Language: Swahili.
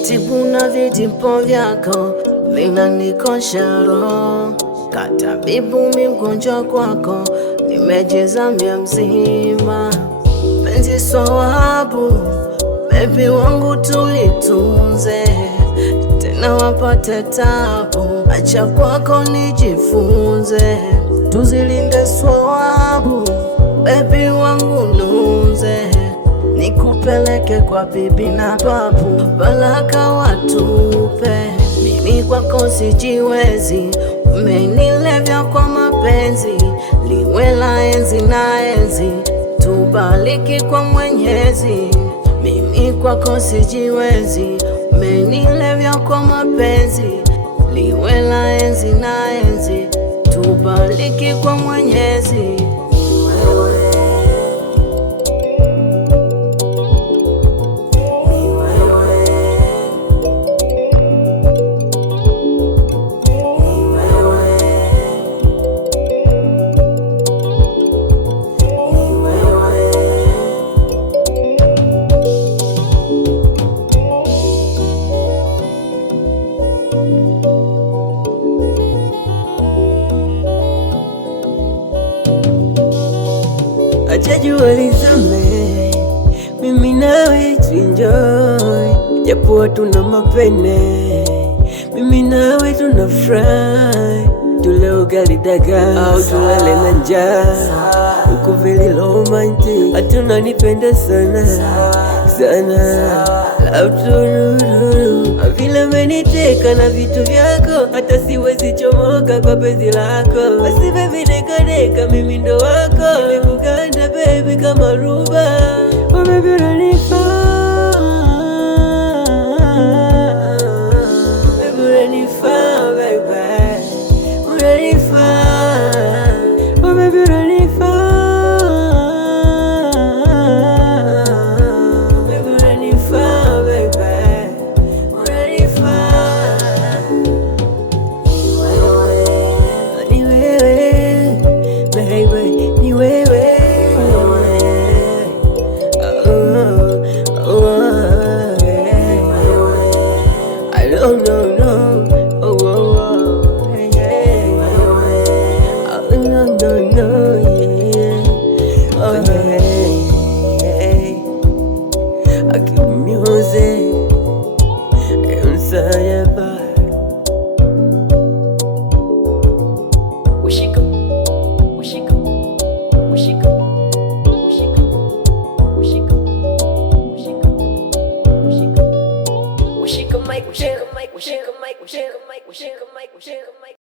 taratibu na vitimpo vyako vinanikosha roho. Katabibu mi mgonjwa kwako, nimejizamia mzima. Penzi swawabu, baby wangu tulitunze, tena wapate tabu, acha kwako nijifunze. Tuzilinde swawabu, baby wangu nunze, nikupeleke kwa bibi na babu, baraka watupe. Mimi kwako sijiwezi, umenilevya kwa mapenzi, liwe la enzi na enzi, tubariki kwa Mwenyezi. Mimi kwako sijiwezi, umenilevya kwa mapenzi, liwe la enzi na enzi, tubariki kwa Mwenyezi. Acha jua lizame, mimi nawe tuenjoy, japo hatuna mapene, mimi nawe tunafurahi. Tule ugali dagaa au tulale na njaa, uko very romantic, hatuna nipenda sana sana. Love tururu, vile umeniteka na vitu vyako, hata siwezi chomoka kwa penzi lako. Basi baby deka deka, mimi ndo wako, nimekuganda baby kama ruba. Oh baby unanifaa, baby unanifaa, baby unanifaa, oh baby unanifaa. No, no, no, oh, oh, oh, hey, hey. Oh, no, no, no, yeah. Oh, hey, hey. I keep music inside your body. Ushika, ushika, ushika, ushika, ushika, ushika, ushika. Ushika mic, ushika mic, ushika mic, ushika mic, ushika mic, ushika mic.